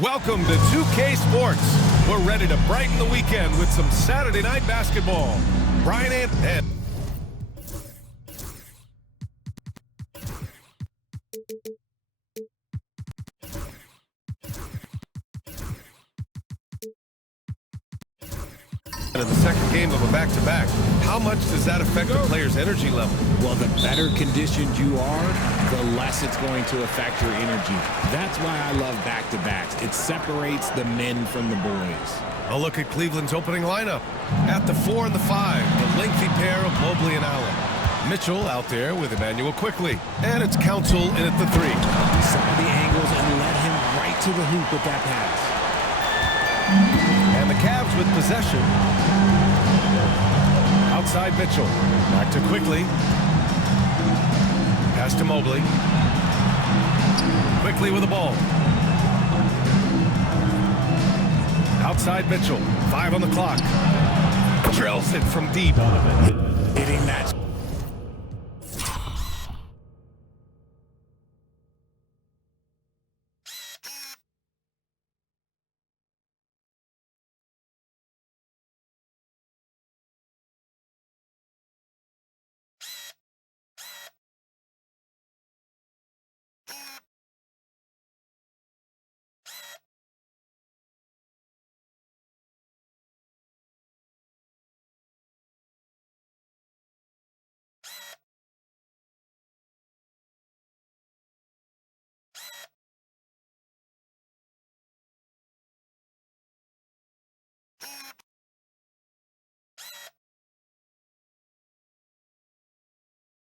Welcome to 2K Sports. We're ready to brighten the weekend with some Saturday night basketball. Brian and in the second game of a back-to-back, how much does that affect the player's energy level? Well, the better conditioned you are, the less it's going to affect your energy. That's why I love back-to-backs. It separates the men from the boys. A look at Cleveland's opening lineup. At the 4 and the 5, the lengthy pair of Mobley and Allen. Mitchell out there with Emmanuel quickly. And it's Council in at the 3. He saw the angles and led him right to the hoop with that pass. And the Cavs with possession. Outside Mitchell. Back to quickly. Pass to Mobley. Quickly with the ball. Outside Mitchell. 5 on the clock. Drills it from deep. Hitting that.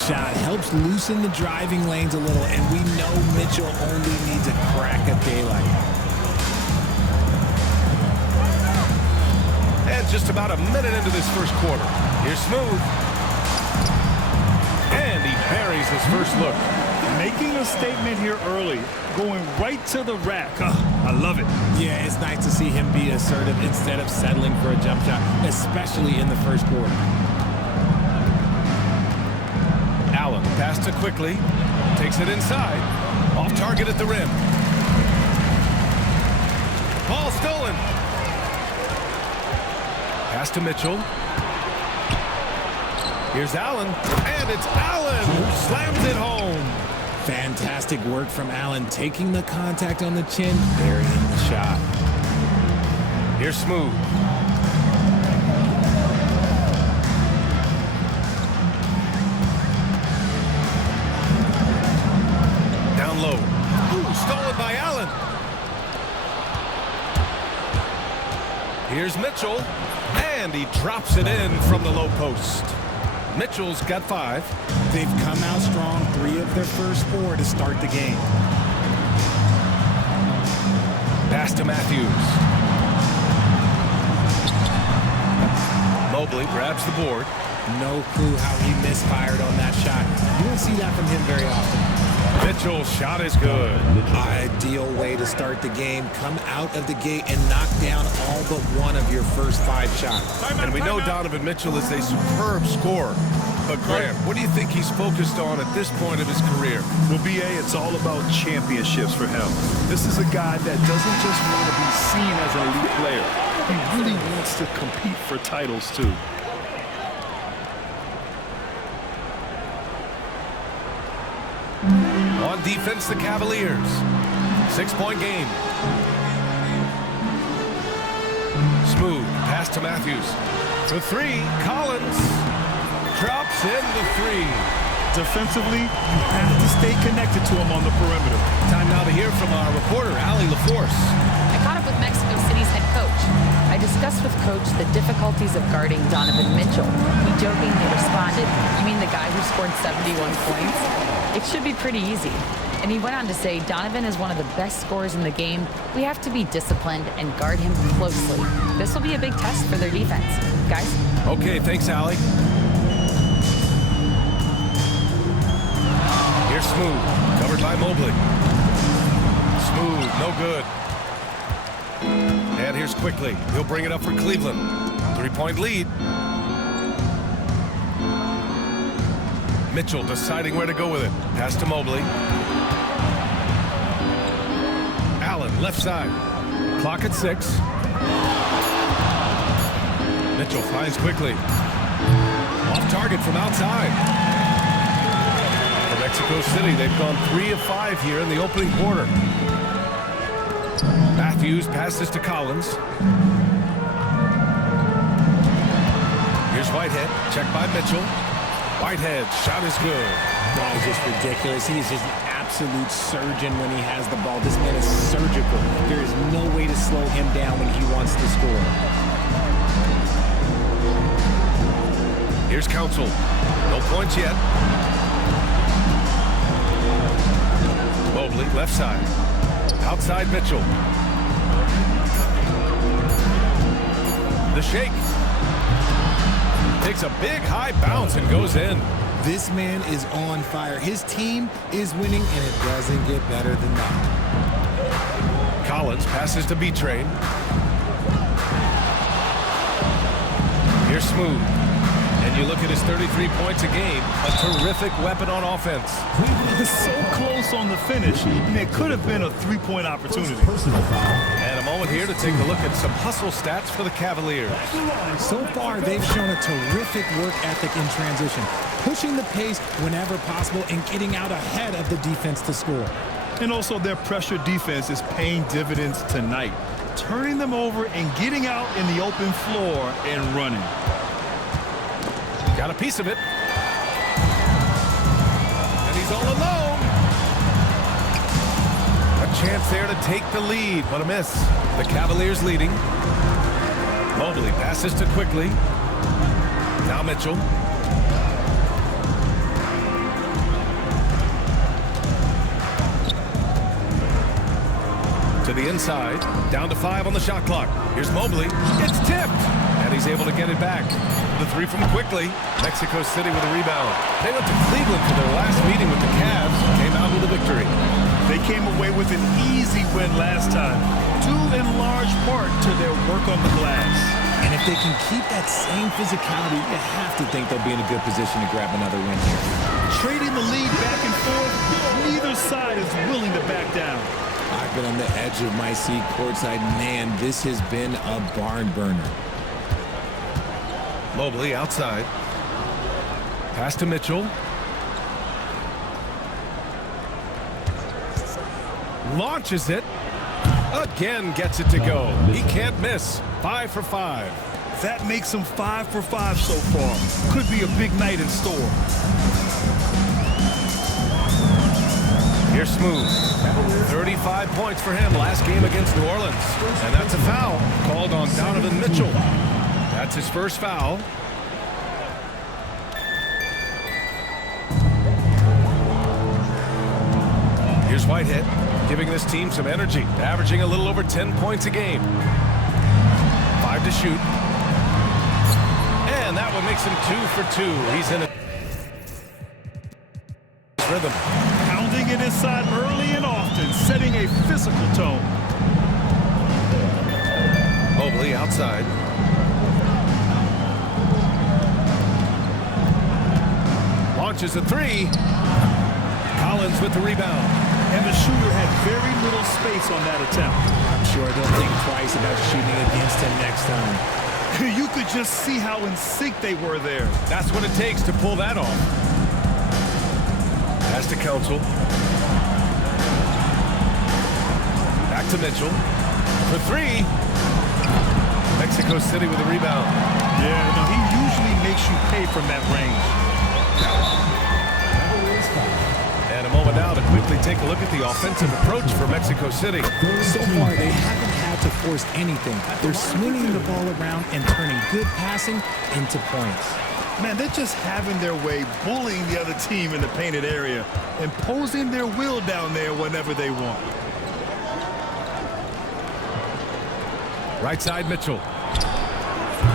Shot helps loosen the driving lanes a little, and we know Mitchell only needs a crack of daylight. And just about a minute into this first quarter. Here's Smooth. And he buries his first look. Making a statement here early, going right to the rack. I love it. Yeah, it's nice to see him be assertive instead of settling for a jump shot, especially in the first quarter. Allen pass to quickly. Takes it inside. Off target at the rim. Ball stolen. Pass to Mitchell. Here's Allen. And it's Allen who slams it home. Fantastic work from Allen, taking the contact on the chin, burying the shot. Here's Smooth. Down low. Ooh, stolen by Allen. Here's Mitchell. And he drops it in from the low post. Mitchell's got 5. They've come out strong, 3 of their first 4 to start the game. Pass to Matthews. Mobley grabs the board. No clue how he misfired on that shot. You don't see that from him very often. Mitchell's shot is good. Ideal way to start the game. Come out of the gate and knock down all but one of your first 5 shots. And we know Donovan Mitchell is a superb scorer. But Graham, what do you think he's focused on at this point of his career? Well, B.A., it's all about championships for him. This is a guy that doesn't just want to be seen as an elite player. He really wants to compete for titles, too. On defense, the Cavaliers. 6-point game. Smooth. Pass to Matthews. For 3, Collins drops in the 3. Defensively, you have to stay connected to him on the perimeter. Time now to hear from our reporter, Allie LaForce. I caught up with Mexico City's head coach. I discussed with Coach the difficulties of guarding Donovan Mitchell. He jokingly responded, "You mean the guy who scored 71 points? It should be pretty easy." And he went on to say, "Donovan is one of the best scorers in the game. We have to be disciplined and guard him closely. This will be a big test for their defense." Guys? Okay, thanks, Allie. Here's Smooth, covered by Mobley. Smooth, no good. And here's Quickly. He'll bring it up for Cleveland. 3-point lead. Mitchell deciding where to go with it. Pass to Mobley. Allen, left side. Clock at 6. Mitchell finds quickly. Off target from outside. For Mexico City, they've gone 3 of 5 here in the opening quarter. Matthews passes to Collins. Here's Whitehead, checked by Mitchell. Whitehead, shot is good. That is just ridiculous. He is just an absolute surgeon when he has the ball. This man is surgical. There is no way to slow him down when he wants to score. Here's Council. No points yet. Mobley, left side. Outside Mitchell. The shake. Takes a big high bounce and goes in. This man is on fire. His team is winning, and it doesn't get better than that. Collins passes to B-Train. Here's Smooth. And you look at his 33 points a game, a terrific weapon on offense. So close on the finish, and it could have been a three-point opportunity. And a moment here to take a look at some hustle stats for the Cavaliers. So far, they've shown a terrific work ethic in transition, pushing the pace whenever possible and getting out ahead of the defense to score. And also their pressure defense is paying dividends tonight, turning them over and getting out in the open floor and running. Got a piece of it. And he's all alone. A chance there to take the lead, but a miss. The Cavaliers leading. Mobley passes to Quickly. Now Mitchell. To the inside. Down to 5 on the shot clock. Here's Mobley. It's tipped. And he's able to get it back. The 3 from Quickly. Mexico City with a rebound. They went to Cleveland for their last meeting with the Cavs. Came out with a victory. They came away with an easy win last time, due in large part to their work on the glass. And if they can keep that same physicality, you have to think they'll be in a good position to grab another win here. Trading the lead back and forth, neither side is willing to back down. I've been on the edge of my seat courtside. Man, this has been a barn burner. Mobley outside. Pass to Mitchell. Launches it. Again gets it to go. He can't miss. 5 for 5. That makes him 5 for 5 so far. Could be a big night in store. Here's Smooth. 35 points for him last game against New Orleans. And that's a foul called on Donovan Mitchell. That's his first foul. Here's Whitehead, giving this team some energy, averaging a little over 10 points a game. 5 to shoot. And that one makes him 2 for 2. He's in a rhythm. Pounding it inside early and often, setting a physical tone. Mobley outside. Launches a 3. Collins with the rebound. And the shooter had very little space on that attempt. I'm sure they'll think twice about shooting against him next time. You could just see how in sync they were there. That's what it takes to pull that off. Pass to Council. Back to Mitchell. For 3. Mexico City with a rebound. Yeah, no, he usually makes you pay from that range. And a moment now to quickly take a look at the offensive approach for Mexico City. So far, they haven't had to force anything. They're swinging the ball around and turning good passing into points. Man, they're just having their way, bullying the other team in the painted area, imposing their will down there whenever they want. Right side Mitchell.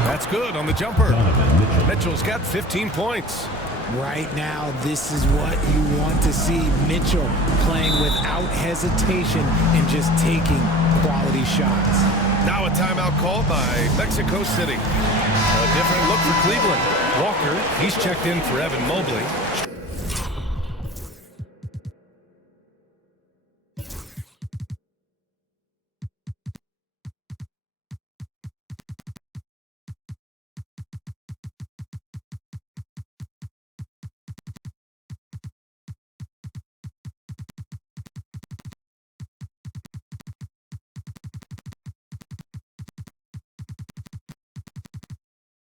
That's good on the jumper. Mitchell's got 15 points. Right now, this is what you want to see. Mitchell playing without hesitation and just taking quality shots. Now a timeout called by Mexico City. A different look for Cleveland. Walker, he's checked in for Evan Mobley.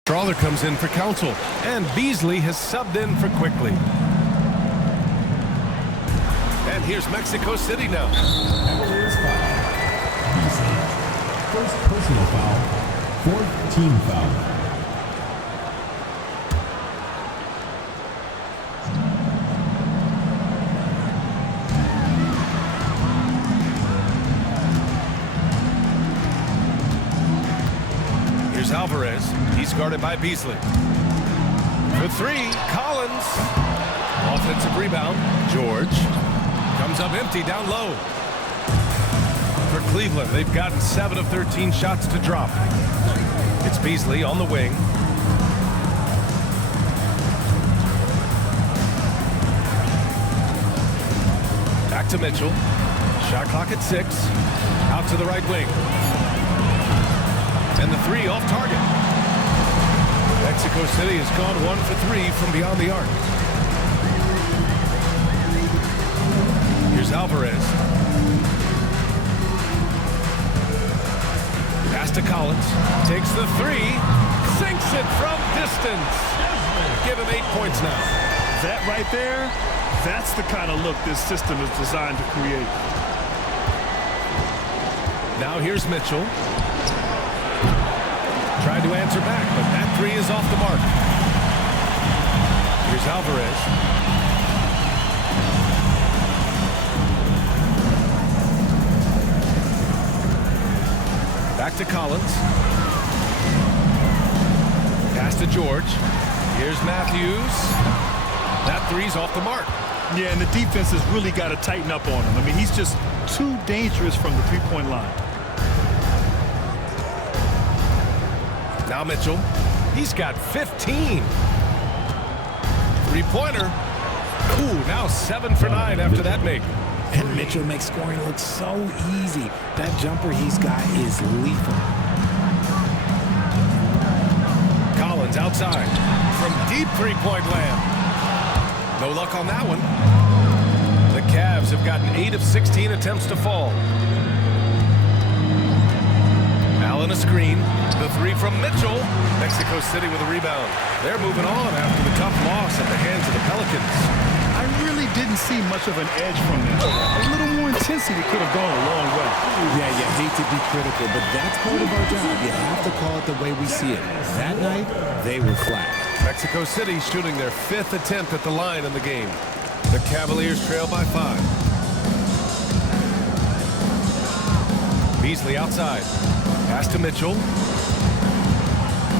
Strawler comes in for counsel, and Beasley has subbed in for Quickly. And here's Mexico City now. First personal foul, fourth team foul. Here's Alvarez. He's guarded by Beasley. For three, Collins. Offensive rebound. George comes up empty down low. For Cleveland, they've gotten 7 of 13 shots to drop. It's Beasley on the wing. Back to Mitchell. Shot clock at 6. Out to the right wing. And the three off target. Mexico City has gone 1 for 3 from beyond the arc. Here's Alvarez. Pass to Collins. Takes the three. Sinks it from distance. Give him 8 points now. That right there, that's the kind of look this system is designed to create. Now here's Mitchell. Tried to answer back, but that three is off the mark. Here's Alvarez. Back to Collins. Pass to George. Here's Matthews. That three's off the mark. Yeah, and the defense has really got to tighten up on him. I mean, he's just too dangerous from the three-point line. Now Mitchell. He's got 15. Three-pointer. Ooh, now 7 for 9 after that make. And Mitchell makes scoring look so easy. That jumper he's got is lethal. Collins outside from deep three-point land. No luck on that one. The Cavs have gotten 8 of 16 attempts to fall. Allen a screen. The three from Mitchell. Mexico City with a rebound. They're moving on after the tough loss at the hands of the Pelicans. I really didn't see much of an edge from them. A little more intensity could have gone a long way. Yeah, you hate to be critical, but that's part of our job. You have to call it the way we see it. That night, they were flat. Mexico City shooting their 5th attempt at the line in the game. The Cavaliers trail by 5. Beasley outside. Pass to Mitchell.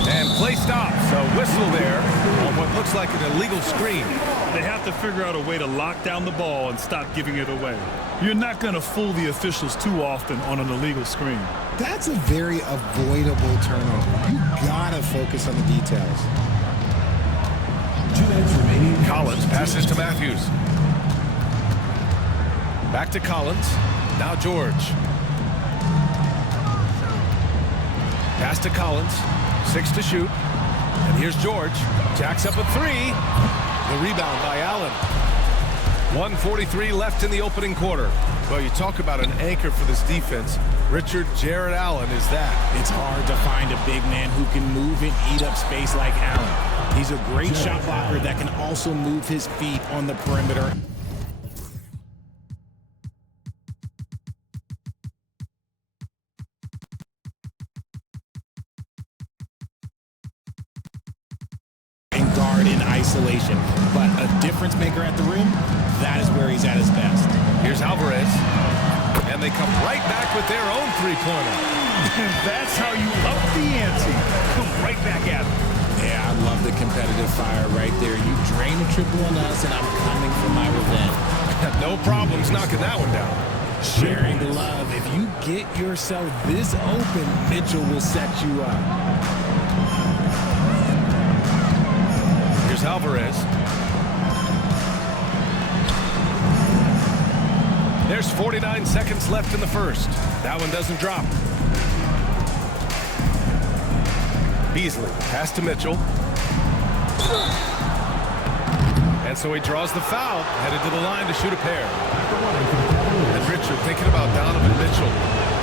And play stops. A whistle there on what looks like an illegal screen. They have to figure out a way to lock down the ball and stop giving it away. You're not going to fool the officials too often on an illegal screen. That's a very avoidable turnover. You gotta focus on the details. 2 minutes remaining. Collins passes to Matthews. Back to Collins. Now George. Pass to Collins. 6 to shoot. And here's George. Jacks up a 3. The rebound by Allen. 1:43 left in the opening quarter. Well, you talk about an anchor for this defense. Richard Jarrett Allen is that. It's hard to find a big man who can move and eat up space like Allen. He's a great shot blocker that can also move his feet on the perimeter. And guard in isolation. But a difference maker at the rim, that is where he's at his best. Here's Alvarez. And they come right back with their own three-pointer. That's how you up the ante. Come right back at him. Yeah, I love the competitive fire right there. You drain a triple on us, and I'm coming for my revenge. No problems knocking that one down. Sharing the love. If you get yourself this open, Mitchell will set you up. Here's Alvarez. There's 49 seconds left in the first. That one doesn't drop. Beasley, pass to Mitchell. And so he draws the foul, headed to the line to shoot a pair. And Richard, thinking about Donovan Mitchell,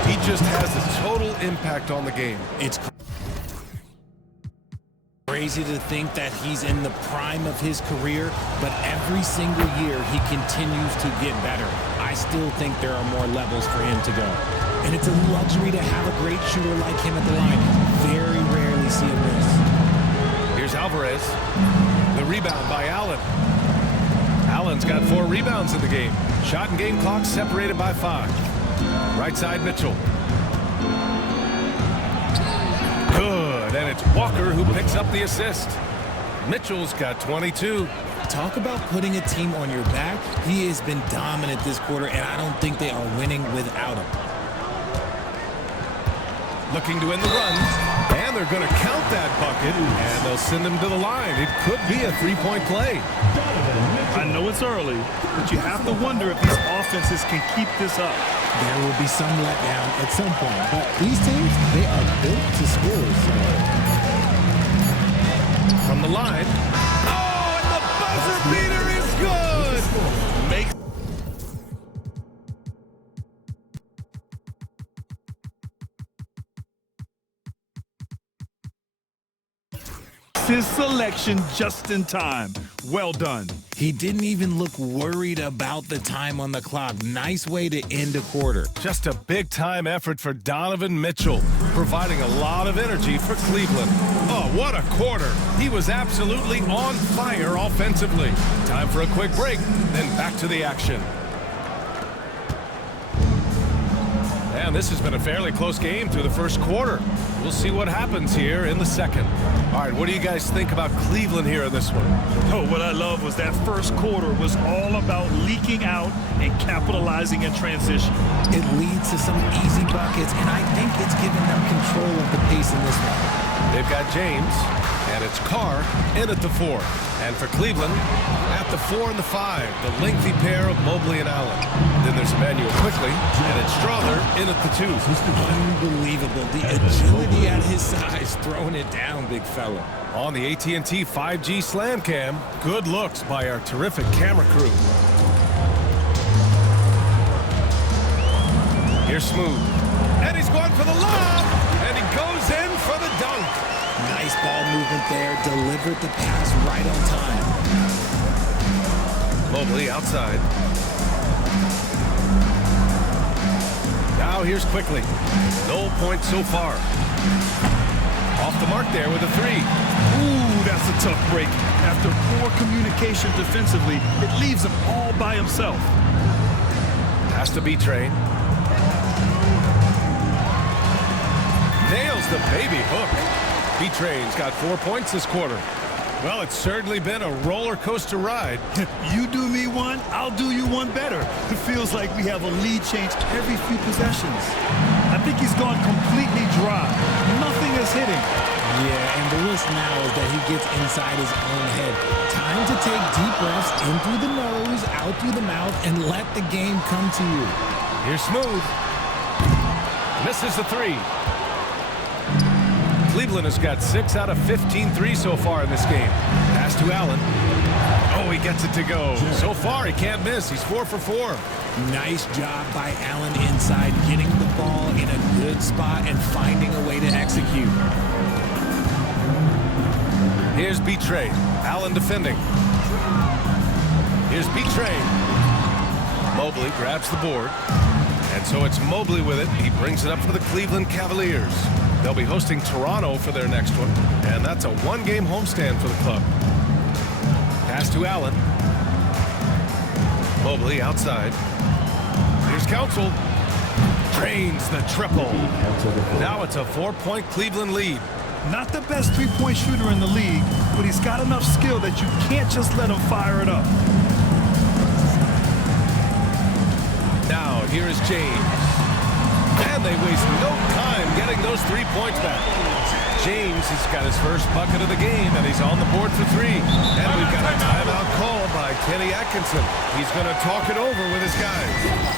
he just has a total impact on the game. It's crazy to think that he's in the prime of his career, but every single year he continues to get better. I still think there are more levels for him to go. And it's a luxury to have a great shooter like him at the line. Very rarely see him miss. Here's Alvarez. The rebound by Allen. Allen's got 4 rebounds in the game. Shot and game clock separated by 5. Right side, Mitchell. Good, and it's Walker who picks up the assist. Mitchell's got 22. Talk about putting a team on your back. He has been dominant this quarter, and I don't think they are winning without him. Looking to win the run, and they're going to count that bucket, and they'll send him to the line. It could be a 3-point play. I know it's early, but you have to wonder if these offenses can keep this up. There will be some letdown at some point, but these teams, they are built to score. So. From the line. Oh, and the buzzer beater is good! Makes His selection just in time. Well done. He didn't even look worried about the time on the clock. Nice way to end a quarter. just a big-time effort for Donovan Mitchell, providing a lot of energy for Cleveland. Oh, what a quarter. He was absolutely on fire offensively. Time for a quick break, then back to the action. And this has been a fairly close game through the first quarter. We'll see what happens here in the second. All right, what do you guys think about Cleveland here in this one? Oh, what I love was that first quarter was all about leaking out and capitalizing in transition. It leads to some easy buckets, and I think it's given them control of the pace in this one. They've got James, and it's Carr in at the 4. And for Cleveland, at the 4 and the 5, the lengthy pair of Mobley and Allen. Then there's Emmanuel quickly, and it's Strother in at the 2. Unbelievable. The agility at his size, throwing it down, big fella. On the AT&T 5G Slam Cam, good looks by our terrific camera crew. Here's Smooth. And he's going for the lob, and he goes in for the dunk. Nice ball movement there. Delivered the pass right on time. Mobley outside. Now here's quickly. No points so far. Off the mark there with a 3. Ooh, that's a tough break. After poor communication defensively, it leaves him all by himself. Has to be Train. Nails the baby hook. B-Train's got 4 points this quarter. Well, it's certainly been a roller coaster ride. You do me one, I'll do you one better. It feels like we have a lead change every few possessions. I think he's gone completely dry. Nothing is hitting. Yeah, and the risk now is that he gets inside his own head. Time to take deep breaths in through the nose, out through the mouth, and let the game come to you. Here's Smooth. Misses the 3. Cleveland has got 6 out of 15 threes so far in this game. Pass to Allen. Oh, he gets it to go. So far, he can't miss. He's 4 for 4. Nice job by Allen inside, getting the ball in a good spot and finding a way to execute. Here's B-Train. Allen defending. Here's B-Train. Mobley grabs the board. And so it's Mobley with it. He brings it up for the Cleveland Cavaliers. They'll be hosting Toronto for their next one, and that's a one-game homestand for the club. Pass to Allen. Mobley outside. Here's Council. Drains the triple. Now it's a 4-point Cleveland lead. Not the best three-point shooter in the league, but he's got enough skill that you can't just let him fire it up. Now here is James. And they waste no time getting those 3 points back. James has got his first bucket of the game, and he's on the board for 3. And we've got a timeout call by Kenny Atkinson. He's going to talk it over with his guys.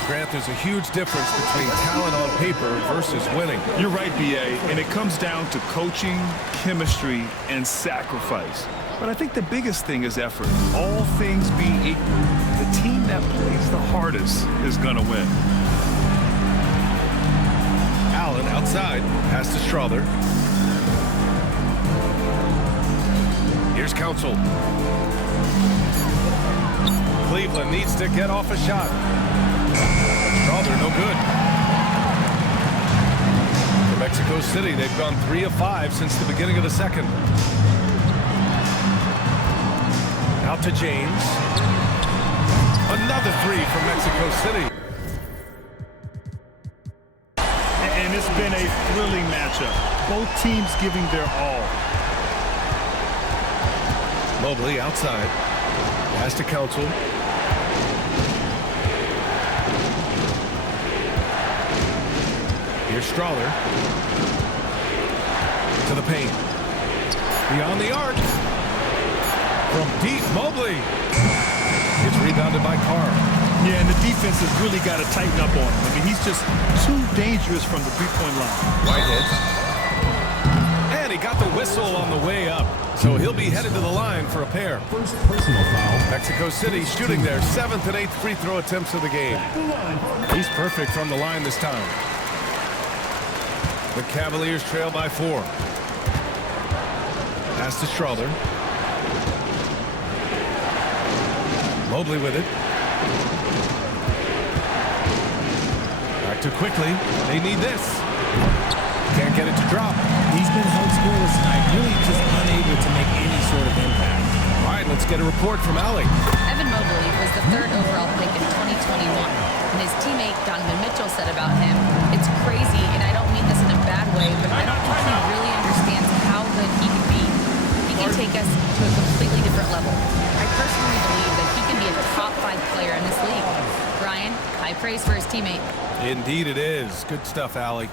Grant, there's a huge difference between talent on paper versus winning. You're right, B.A., and it comes down to coaching, chemistry, and sacrifice. But I think the biggest thing is effort. All things being equal, the team that plays the hardest is going to win. Allen outside. Pass to Strother. Here's Council. Cleveland needs to get off a shot. Strawther, no good. For Mexico City, they've gone 3 of 5 since the beginning of the second. Out to James. Another 3 from Mexico City. And it's been a thrilling matchup. Both teams giving their all. Mobley outside. Pass to Council. Here's Strawther. To the paint. Beyond the arc. From deep, Mobley. Gets rebounded by Carr. Yeah, and the defense has really got to tighten up on him. I mean, he's just too dangerous from the three-point line. Whitehead. And he got the whistle on the way up. So he'll be headed to the line for a pair. First personal foul. Mexico City shooting their 7th and 8th free throw attempts of the game. He's perfect from the line this time. The Cavaliers trail by 4. Pass to Strawther. Mobley with it. Back to quickly. They need this. Can't get it to drop. He's been held scoreless tonight, really just unable to make any sort of impact. All right, let's get a report from Allie. Evan Mobley was the 3rd overall pick in 2021. And his teammate Donovan Mitchell said about him, "It's crazy, and I don't mean this in a bad way, but I don't think he really understands how good he can be. He can take us to a completely different level. I personally believe that he can be a top 5 player in this league." Brian, high praise for his teammate. Indeed it is. Good stuff, Allie.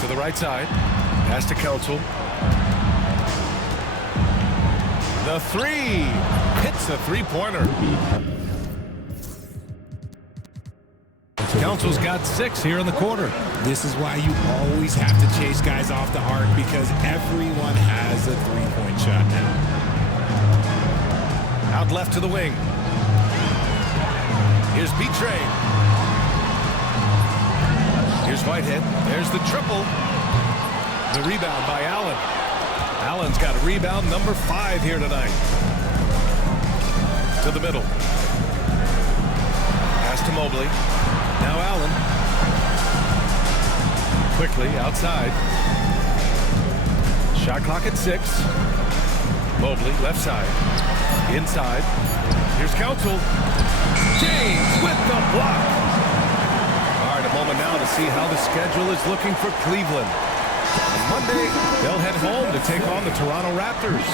To the right side. Pass to Council. The 3. Hits a 3-pointer. Council's got 6 here in the quarter. This is why you always have to chase guys off the arc, because everyone has a three-point shot now. Out left to the wing. Here's Betrey. Here's Whitehead. There's the triple. The rebound by Allen. Allen's got rebound number 5 here tonight. To the middle. Pass to Mobley. Now Allen. Quickly outside. Shot clock at 6. Mobley left side. Inside. Here's Council. James with the block. All right, a moment now to see how the schedule is looking for Cleveland. On Monday, they'll head home to take on the Toronto Raptors.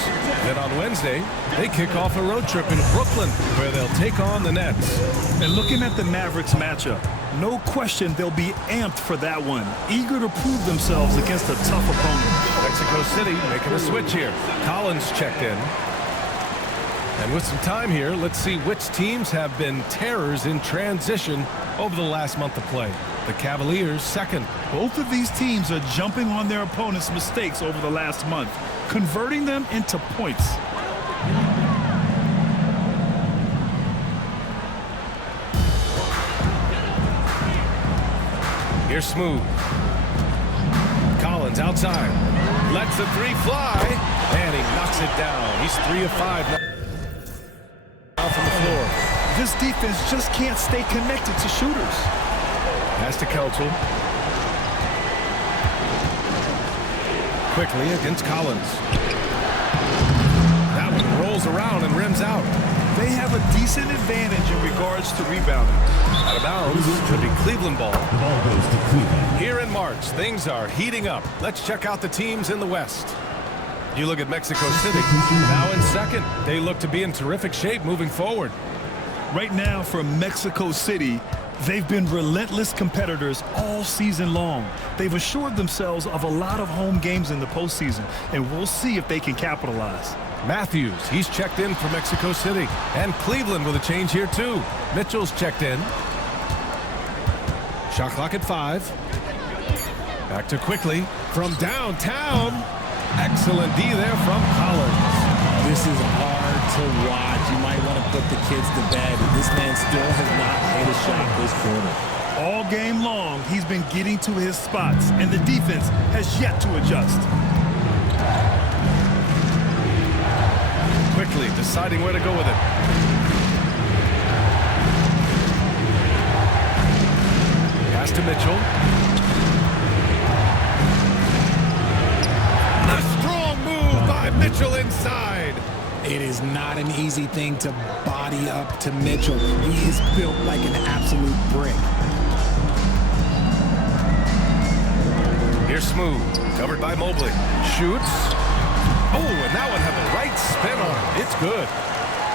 Then on Wednesday, they kick off a road trip in Brooklyn, where they'll take on the Nets. And looking at the Mavericks matchup, no question they'll be amped for that one, eager to prove themselves against a tough opponent. Mexico City making a switch here. Collins checked in. And with some time here, let's see which teams have been terrors in transition over the last month of play. The Cavaliers second. Both of these teams are jumping on their opponents' mistakes over the last month, converting them into points. Here's Smooth. Collins outside. Lets the 3 fly. And he knocks it down. He's 3 of 5 now from the floor. This defense just can't stay connected to shooters. Pass to Council. Quickly against Collins. That one rolls around and rims out. They have a decent advantage in regards to rebounding. Out of bounds. Could be Cleveland ball. The ball goes to Cleveland. Here in March, things are heating up. Let's check out the teams in the West. You look at Mexico City, now in second. They look to be in terrific shape moving forward. Right now for Mexico City, they've been relentless competitors all season long. They've assured themselves of a lot of home games in the postseason, and we'll see if they can capitalize. Matthews, he's checked in for Mexico City. And Cleveland with a change here too. Mitchell's checked in. Shot clock at 5. Back to Quickly from downtown. Excellent D there from Collins. This is hard to watch. You might want to put the kids to bed. This man still has not hit a shot this quarter. All game long, he's been getting to his spots, and the defense has yet to adjust. Quickly deciding where to go with it. Pass to Mitchell. A strong move by Mitchell inside. It is not an easy thing to body up to Mitchell. He is built like an absolute brick. Here's Smooth, covered by Mobley. Shoots. Oh, and that one had the right spin on it. It's good.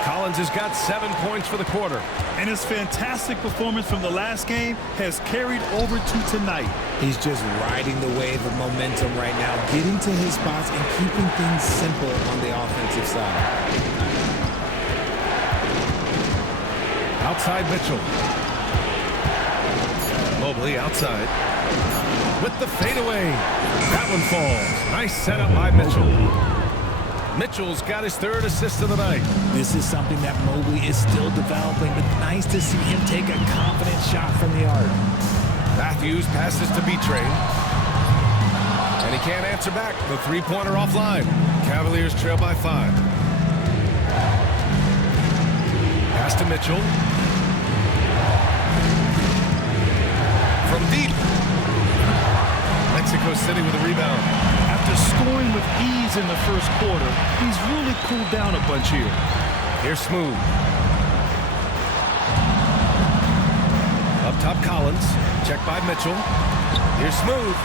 Collins has got 7 points for the quarter. And his fantastic performance from the last game has carried over to tonight. He's just riding the wave of momentum right now, getting to his spots and keeping things simple on the offensive side. Outside Mitchell. Mobley outside. With the fadeaway. That one falls. Nice setup by Mitchell. Mitchell's got his 3rd assist of the night. This is something that Mobley is still developing, but nice to see him take a confident shot from the arc. Matthews passes to B-Train. And he can't answer back. The 3-pointer offline. Cavaliers trail by 5. Pass to Mitchell. From deep. Mexico City with a rebound. After scoring with ease in the first quarter, he's really cooled down a bunch here. Here's Smooth. Up top, Collins. Checked by Mitchell. Here's Smooth.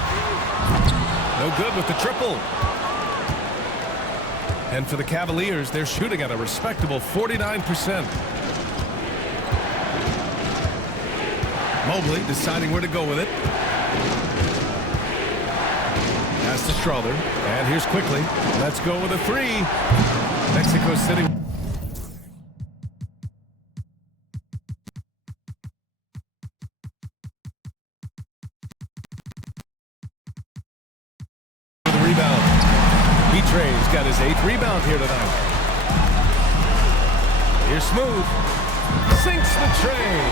No good with the triple. And for the Cavaliers, they're shooting at a respectable 49%. Mobley deciding where to go with it. Pass to Strother. And here's Quickly. Let's go with a 3. Mexico City. Rebound. B-Train's got his 8th rebound here tonight. Here's Smooth. Sinks the tray.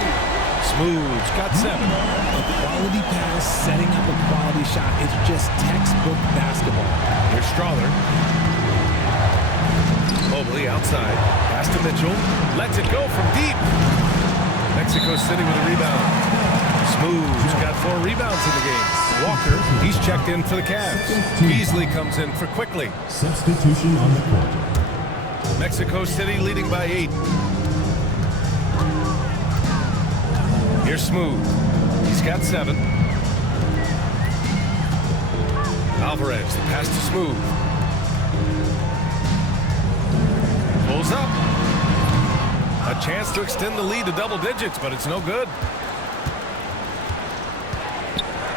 Smooth's got 7. A quality pass, setting up a quality shot. It's just textbook basketball. Here's Strother. Mobley outside. Pass to Mitchell. Lets it go from deep. Mexico City with a rebound. Smooth's got 4 rebounds in the game. Walker, he's checked in for the Cavs. Beasley comes in for Quickly. Substitution on the court. Mexico City leading by 8. Here's Smooth. He's got 7. Alvarez, the pass to Smooth. Pulls up. A chance to extend the lead to double digits, but it's no good.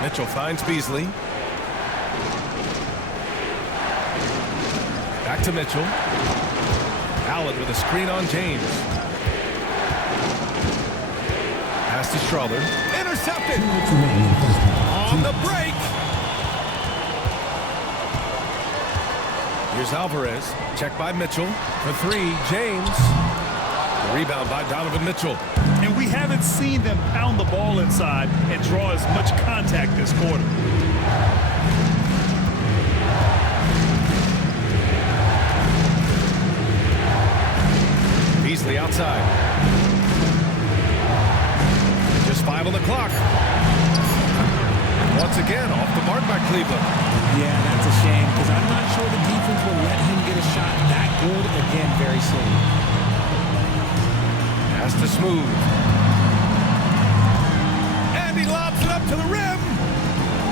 Mitchell finds Beasley. Back to Mitchell. Allen with a screen on James. Pass to Strother. Intercepted. On the break. Here's Alvarez. Checked by Mitchell. For 3, James. The rebound by Donovan Mitchell. And we haven't seen them pound the ball inside and draw as much contact this quarter. Beasley outside. Just 5 on the clock. Once again, off the mark by Cleveland. Yeah, that's a shame because I'm not sure the defense will let him get a shot that good again very soon. Pass to Smooth. And he lobs it up to the rim.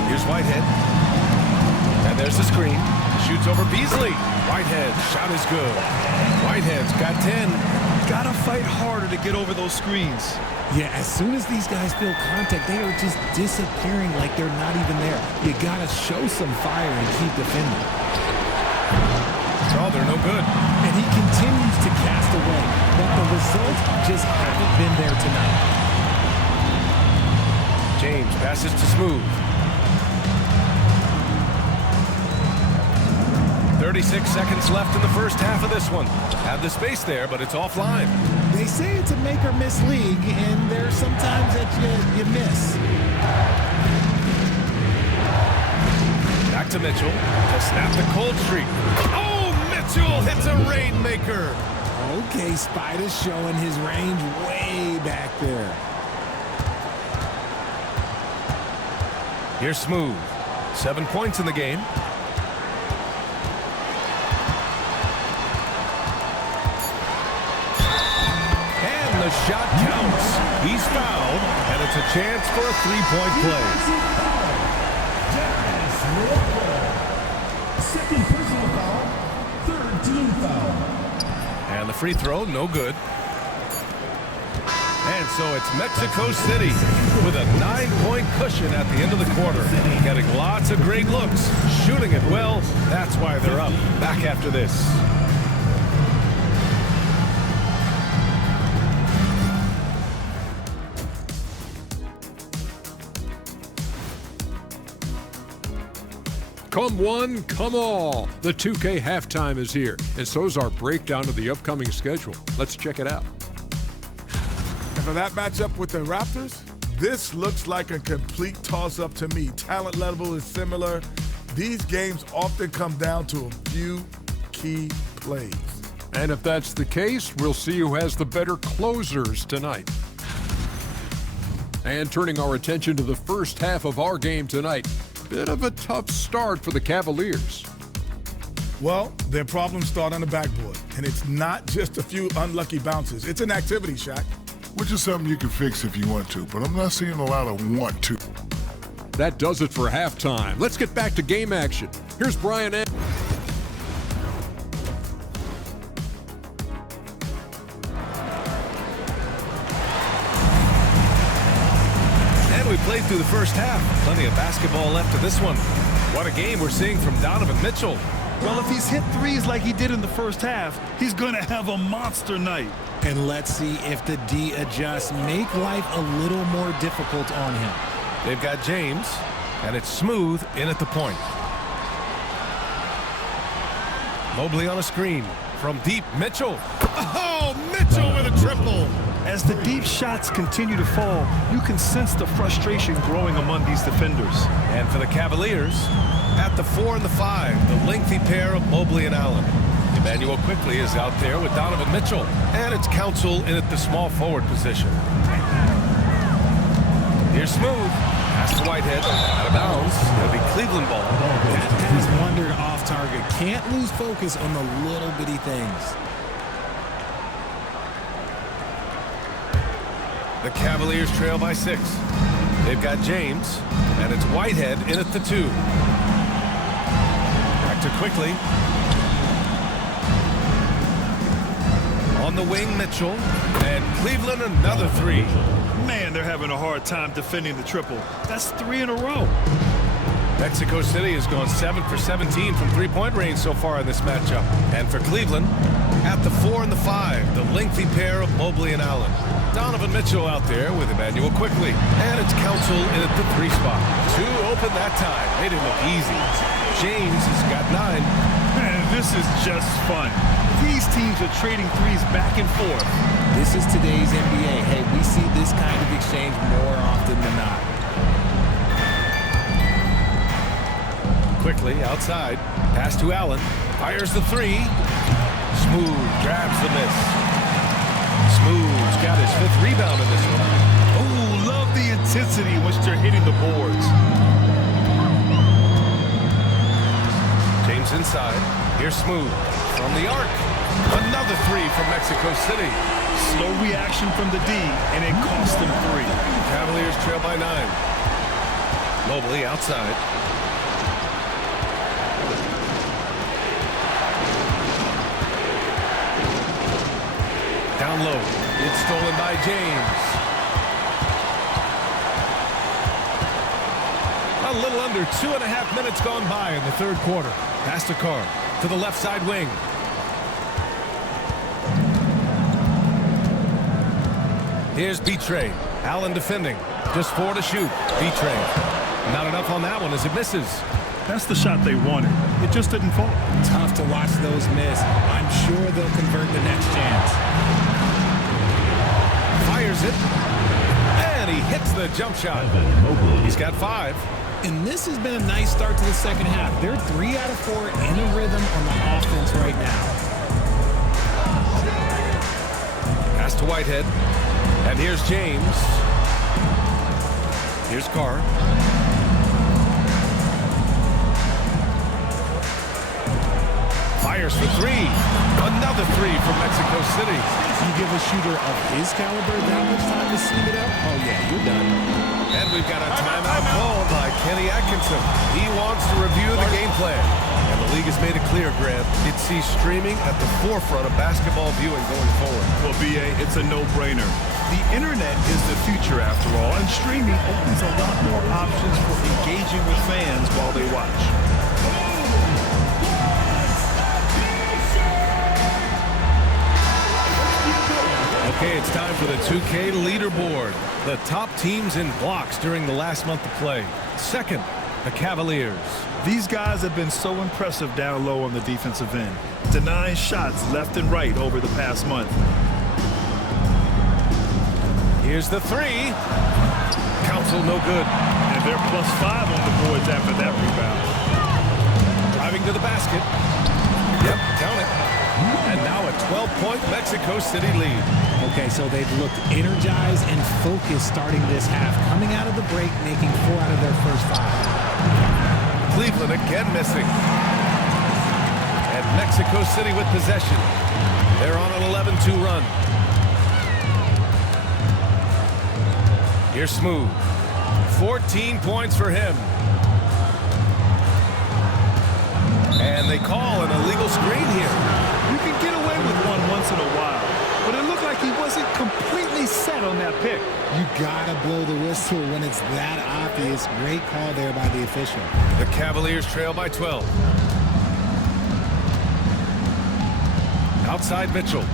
Here's Whitehead. And there's the screen. Shoots over Beasley. Whitehead, shot is good. Whitehead's got 10. Gotta fight harder to get over those screens. Yeah, as soon as these guys feel contact, they are just disappearing like they're not even there. You gotta show some fire and keep defending. Oh, they're no good. And he continues to cast away, but the results just haven't been there tonight. James passes to Smooth. 36 seconds left in the first half of this one. Had the space there, but it's offline. They say it's a make or miss league, and there's sometimes that you miss. Back to Mitchell to snap the cold streak. Oh, Mitchell hits a rainmaker. Okay, Spider's showing his range way back there. Here's Smooth. 7 points in the game. And the shot counts. He's fouled, and it's a chance for a three-point play. Second personal foul, third team foul. And the free throw, no good. And so it's Mexico City with a 9-point cushion at the end of the quarter. Getting lots of great looks, shooting it well. That's why they're up. Back after this. Come one, come all. The 2K halftime is here, and so is our breakdown of the upcoming schedule. Let's check it out. And for that matchup with the Raptors, this looks like a complete toss-up to me. Talent level is similar. These games often come down to a few key plays. And if that's the case, we'll see who has the better closers tonight. And turning our attention to the first half of our game tonight, bit of a tough start for the Cavaliers. Well, their problems start on the backboard, and it's not just a few unlucky bounces. It's an activity, Shaq. Which is something you can fix if you want to, but I'm not seeing a lot of want to. That does it for halftime. Let's get back to game action. Here's Brian. And we played through the first half. Plenty of basketball left in this one. What a game we're seeing from Donovan Mitchell. Well, if he's hit threes like he did in the first half, he's going to have a monster night. And let's see if the D adjusts, make life a little more difficult on him. They've got James, and it's Smooth in at the point. Mobley on a screen. From deep, Mitchell. Oh, Mitchell with a triple. As the deep shots continue to fall, you can sense the frustration growing among these defenders. And for the Cavaliers, at the 4 and the 5, the lengthy pair of Mobley and Allen. Emmanuel quickly is out there with Donovan Mitchell. And it's Council in at the small forward position. Here's Smooth. Pass to Whitehead. Out of bounds. It'll be Cleveland ball. He's wandered off target. Can't lose focus on the little bitty things. The Cavaliers trail by 6. They've got James, and it's Whitehead in at the 2. Back to quickly. On the wing, Mitchell, and Cleveland another 3. Man, they're having a hard time defending the triple. That's 3 in a row. Mexico City has gone 7 for 17 from three-point range so far in this matchup. And for Cleveland, at the 4 and the 5, the lengthy pair of Mobley and Allen. Donovan Mitchell out there with Emmanuel quickly. And it's Council in at the 3 spot. 2 open that time. Made it look easy. James has got 9. Man, this is just fun. These teams are trading threes back and forth. This is today's NBA. Hey, we see this kind of exchange more often than not. Quickly outside. Pass to Allen. Fires the 3. Smooth grabs the miss. Smooth's got his 5th rebound in this one. Oh, love the intensity in which they're hitting the boards. James inside. Here's Smooth from the arc. Another 3 from Mexico City. Slow reaction from the D, and it cost them 3. Cavaliers trail by 9. Mobley outside. Down low. It's stolen by James. A little under 2.5 minutes gone by in the third quarter. Pass to Carr to the left side wing. Here's B-Train. Allen defending. Just 4 to shoot. B-Train. Not enough on that one as it misses. That's the shot they wanted. It just didn't fall. Tough to watch those miss. I'm sure they'll convert the next chance. Fires it. And he hits the jump shot. He's got 5. And this has been a nice start to the second half. They're 3 out of 4 in a rhythm on the offense right now. Pass to Whitehead. And here's James. Here's Carr. Fires for 3. Another 3 from Mexico City. You give a shooter of his caliber that much time to steam it up? Oh, yeah, you're done. And we've got a timeout called by Kenny Atkinson. He wants to review the game plan. And the league has made it clear, Grant, it sees streaming at the forefront of basketball viewing going forward. Well, B.A., it's a no-brainer. The internet is the future, after all, and streaming opens a lot more options for engaging with fans while they watch. Okay, it's time for the 2K leaderboard. The top teams in blocks during the last month of play. Second, the Cavaliers. These guys have been so impressive down low on the defensive end, denying shots left and right over the past month. Here's the 3. Counsel no good. And they're +5 on the boards after that rebound. Driving to the basket. Yep, count it. And now a 12-point Mexico City lead. Okay, so they've looked energized and focused starting this half, coming out of the break, making 4 out of their first 5. Cleveland again missing. And Mexico City with possession. They're on an 11-2 run. Here's Smooth. 14 points for him. And they call an illegal screen here. You can get away with one once in a while, but it looked like he wasn't completely set on that pick. You gotta blow the whistle when it's that obvious. Great call there by the official. The Cavaliers trail by 12. Outside Mitchell.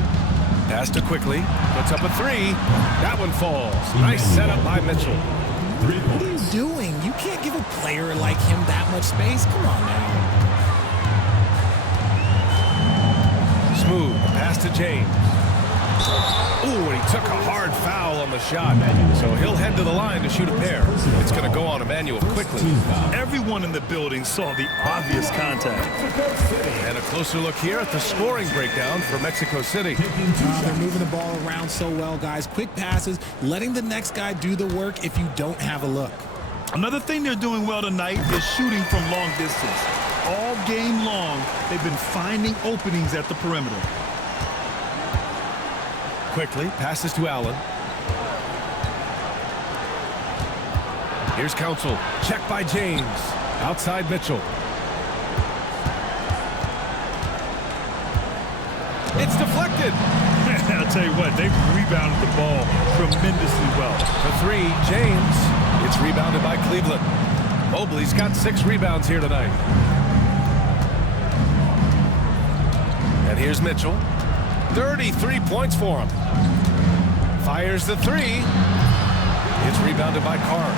Pass to Quickly. Puts up a 3. That one falls. Nice setup by Mitchell. What are you doing? You can't give a player like him that much space. Come on now. Smooth. Pass to James. Ooh, and he took a hard foul on the shot. So he'll head to the line to shoot a pair. It's going to go on Emmanuel Quickly. Everyone in the building saw the obvious contact. And a closer look here at the scoring breakdown for Mexico City. They're moving the ball around so well, guys. Quick passes, letting the next guy do the work if you don't have a look. Another thing they're doing well tonight is shooting from long distance. All game long, they've been finding openings at the perimeter. Quickly passes to Allen. Here's Counsel. Check by James. Outside Mitchell. It's deflected. I'll tell you what, they've rebounded the ball tremendously well. For 3, James. It's rebounded by Cleveland. Mobley's got 6 rebounds here tonight. And here's Mitchell. 33 points for him. Fires the 3. It's rebounded by Carr.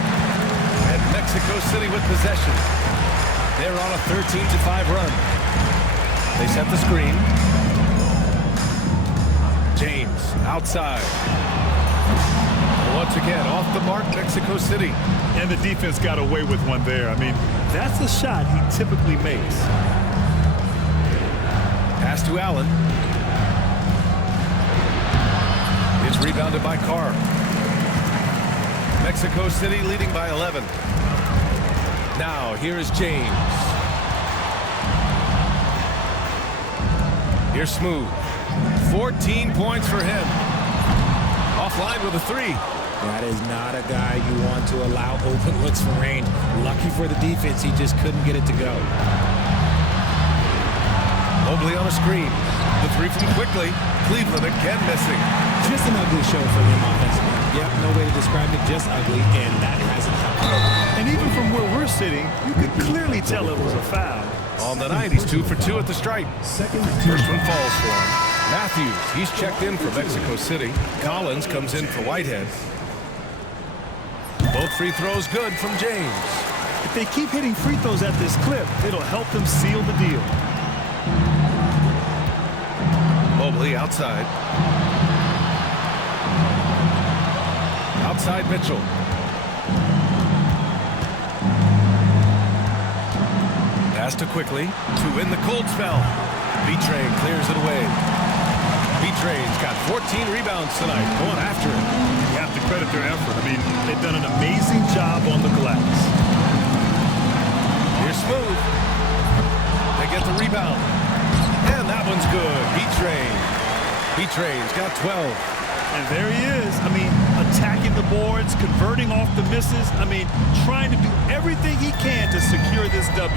And Mexico City with possession. They're on a 13-5 run. They set the screen. James outside. Once again, off the mark, Mexico City. And the defense got away with one there. I mean, that's a shot he typically makes. Pass to Allen. It's rebounded by Carr. Mexico City leading by 11. Now, here is James. Here's Smooth. 14 points for him. Offline with a 3. That is not a guy you want to allow open looks from range. Lucky for the defense, he just couldn't get it to go. Mobley on a screen. The 3 from Quickly. Cleveland again missing. Just an ugly show for him offensively. Yep, no way to describe it, just ugly, and that hasn't helped. And even from where we're sitting, you could clearly tell it was a foul. On the night, he's 2 for 2 at the stripe. First one falls for him. Matthews, he's checked in for Mexico City. Collins comes in for Whitehead. Both free throws good from James. If they keep hitting free throws at this clip, it'll help them seal the deal. Mobley outside. Outside Mitchell. Pass to quickly to win the cold spell. B-Train clears it away. B-Train's got 14 rebounds tonight, going after it. You have to credit their effort. I mean, they've done an amazing job on the glass. Here's Smooth. They get the rebound. And that one's good. B-Train. B-Train's got 12. And there he is. I mean, attacking the boards, converting off the misses. I mean, trying to do everything he can to secure this W.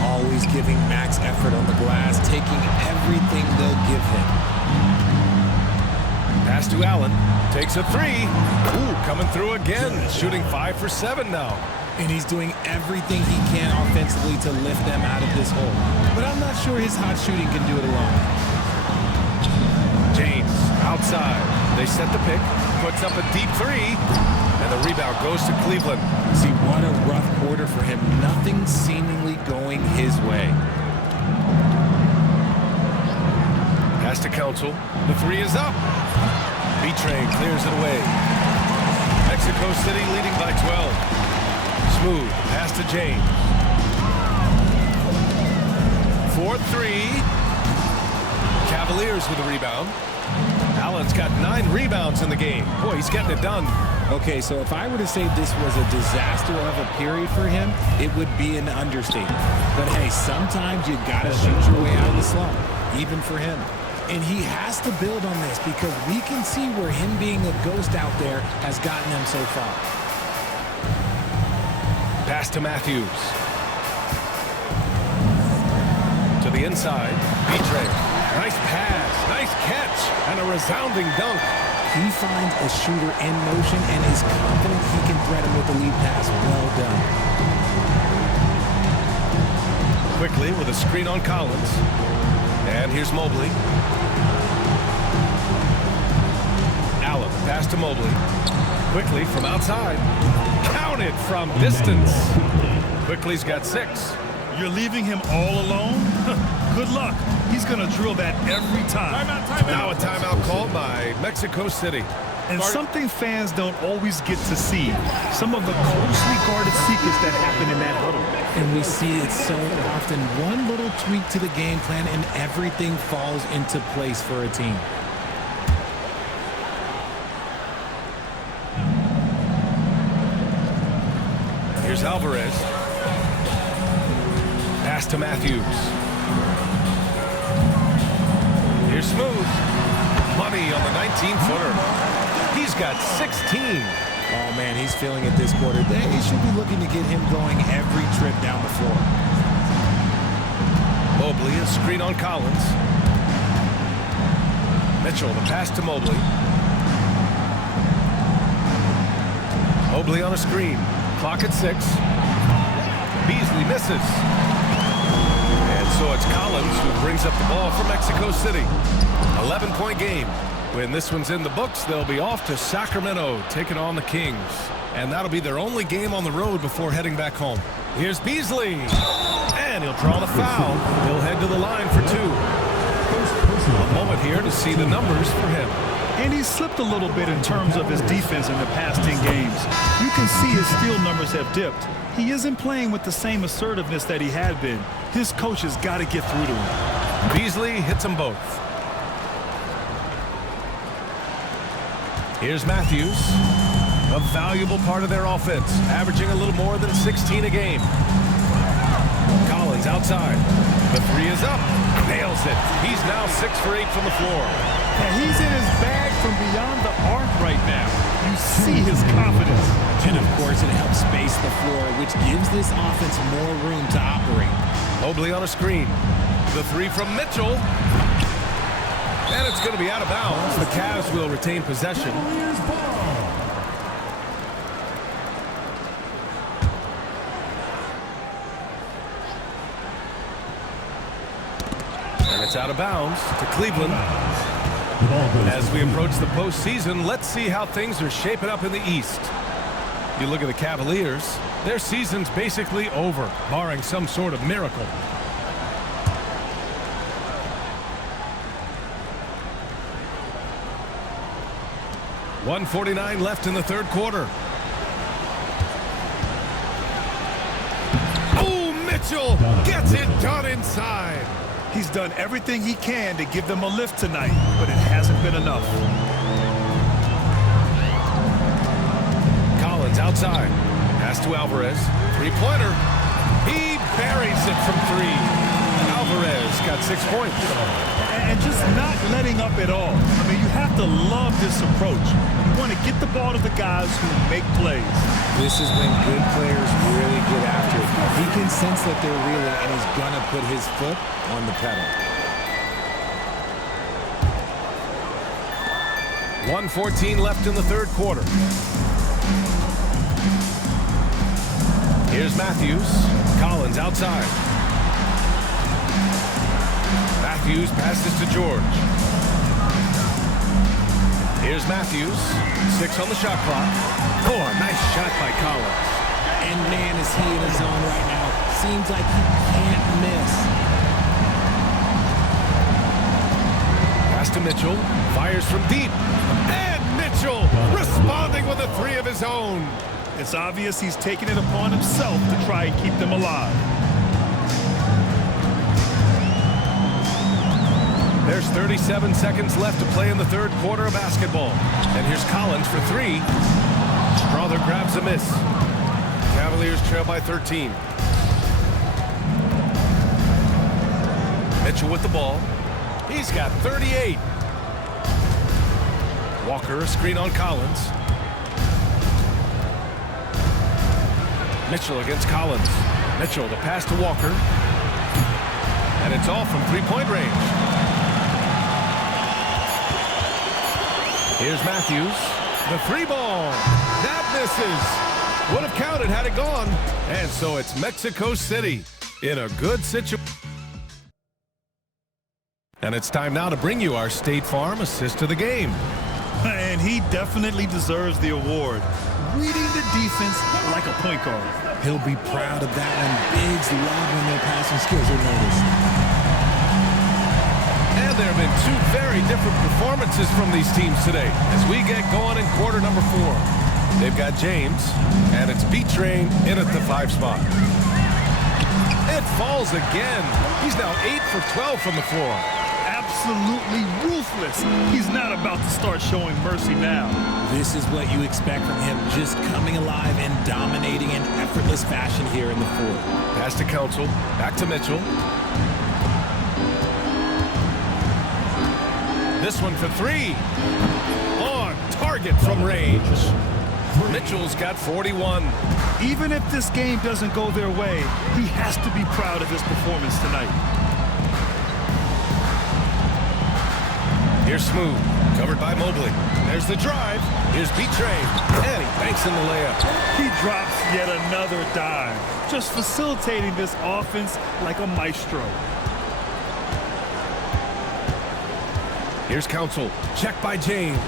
Always giving max effort on the glass, taking everything they'll give him. Pass to Allen. Takes a three. Ooh, coming through again. Shooting 5 for 7 now. And he's doing everything he can offensively to lift them out of this hole. But I'm not sure his hot shooting can do it alone. James outside. They set the pick. Puts up a deep three. And the rebound goes to Cleveland. See, what a rough quarter for him. Nothing seemingly going his way. Pass to Council. The three is up. B-Train clears it away. Mexico City leading by 12. Smooth. Pass to James. 4-3. Cavaliers with a rebound. Allen's got 9 rebounds in the game. Boy, he's getting it done. Okay, so if I were to say this was a disaster of a period for him, it would be an understatement. But hey, sometimes you gotta shoot your way out of the slump, even for him. And he has to build on this because we can see where him being a ghost out there has gotten them so far. Pass to Matthews. To the inside. B-Train. Nice pass. Nice catch. And a resounding dunk. He finds a shooter in motion and is confident he can threat him with the lead pass. Well done. Quickly with a screen on Collins. And here's Mobley. Allen, pass to Mobley. Quickly from outside. Counted from distance. Quickly's got 6. You're leaving him all alone? Good luck. He's going to drill that every time. Timeout. Now a timeout called by Mexico City. And something fans don't always get to see. Some of the closely guarded secrets that happen in that huddle. And we see it so often. One little tweak to the game plan and everything falls into place for a team. Here's Alvarez. Pass to Matthews. Here's Smooth. Money on the 19-footer. He's got 16. Oh, man, he's feeling it this quarter. They should be looking to get him going every trip down the floor. Mobley, a screen on Collins. Mitchell, the pass to Mobley. Mobley on a screen. Clock at 6. Beasley misses. And so it's Collins who brings up the ball for Mexico City. 11-point game. When this one's in the books, they'll be off to Sacramento, taking on the Kings. And that'll be their only game on the road before heading back home. Here's Beasley. And he'll draw the foul. He'll head to the line for 2. A moment here to see the numbers for him. And he's slipped a little bit in terms of his defense in the past 10 games. You can see his steal numbers have dipped. He isn't playing with the same assertiveness that he had been. His coach has got to get through to him. Beasley hits them both. Here's Matthews. A valuable part of their offense, averaging a little more than 16 a game. Collins outside. The 3 is up. Nails it. He's now 6 for 8 from the floor. And he's in his bag from beyond the arc right now. You see his confidence. And, of course, it helps space the floor, which gives this offense more room to operate. Mobley on a screen. The 3 from Mitchell. And it's going to be out of bounds. The Cavs will retain possession. And it's out of bounds to Cleveland. As we approach the postseason, let's see how things are shaping up in the East. You look at the Cavaliers, their season's basically over, barring some sort of miracle. .149 left in the third quarter. Oh, Mitchell gets it done inside. He's done everything he can to give them a lift tonight, but it hasn't been enough. Collins outside. Pass to Alvarez. Three-pointer. He buries it from three. Alvarez got 6 points. And just not letting up at all. I mean, you have to love this approach. You want to get the ball to the guys who make plays. This is when good players really get after it. He can sense that they're reeling, and he's going to put his foot on the pedal. 1:14 left in the third quarter. Here's Matthews. Collins outside. Matthews passes to George. Here's Matthews. 6 on the shot clock. Oh, a nice shot by Collins. And man, is he in his zone right now. Seems like he can't miss. Pass to Mitchell. Fires from deep. And Mitchell responding with a three of his own. It's obvious he's taking it upon himself to try and keep them alive. There's 37 seconds left to play in the third quarter of basketball. And here's Collins for three. Strother grabs a miss. Cavaliers trail by 13. Mitchell with the ball. He's got 38. Walker, a screen on Collins. Mitchell against Collins. Mitchell, the pass to Walker. And it's all from three-point range. Here's Matthews. The three ball. That misses. Would have counted had it gone. And so it's Mexico City in a good situation. And it's time now to bring you our State Farm assist of the game. And he definitely deserves the award. Reading the defense like a point guard. He'll be proud of that one. Bigs love when their passing skills are noticed. And there have been two very different performances from these teams today as we get going in quarter number 4. They've got James, and it's B-Train in at the 5 spot. It falls again. He's now 8 for 12 from the floor. Absolutely ruthless. He's not about to start showing mercy now. This is what you expect from him, just coming alive and dominating in effortless fashion here in the fourth. Pass to Council, back to Mitchell. This one for three. On target from range. Mitchell's got 41. Even if this game doesn't go their way, he has to be proud of his performance tonight. Here's Smooth, covered by Mobley. There's the drive. Here's B-Train, and he banks in the layup. He drops yet another dime, just facilitating this offense like a maestro. Here's Council, checked by James.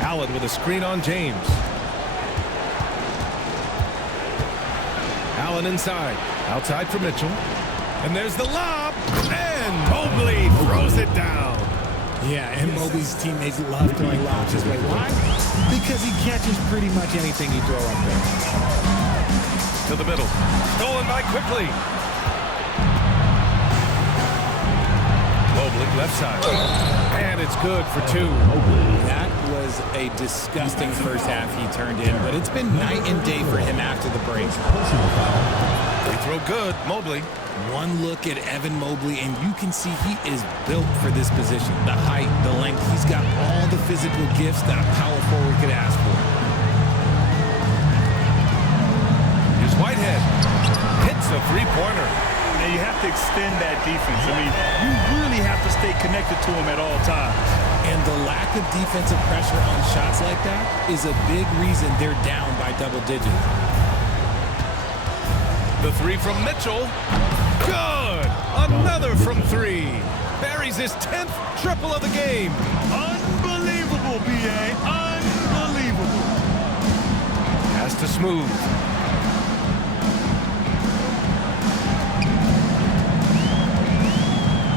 Allen with a screen on James. Allen inside, outside for Mitchell. And there's the lob, and Mobley throws it down. Yeah, and Mobley's teammates love throwing lobs his way. Why? Because he catches pretty much anything you throw up there. To the middle. Stolen by Quickly. Mobley left side. And it's good for 2. That was a disgusting first half he turned in, but it's been night and day for him after the break. Free throw good. Mobley. One look at Evan Mobley, and you can see he is built for this position. The height, the length, he's got all the physical gifts that a power forward could ask for. Here's Whitehead. Hits a three-pointer. And you have to extend that defense. I mean, you really have to stay connected to him at all times. And the lack of defensive pressure on shots like that is a big reason they're down by double digits. The three from Mitchell. Good! Another from 3. Buries his 10th triple of the game. Unbelievable, B.A. Unbelievable. Pass to Smooth.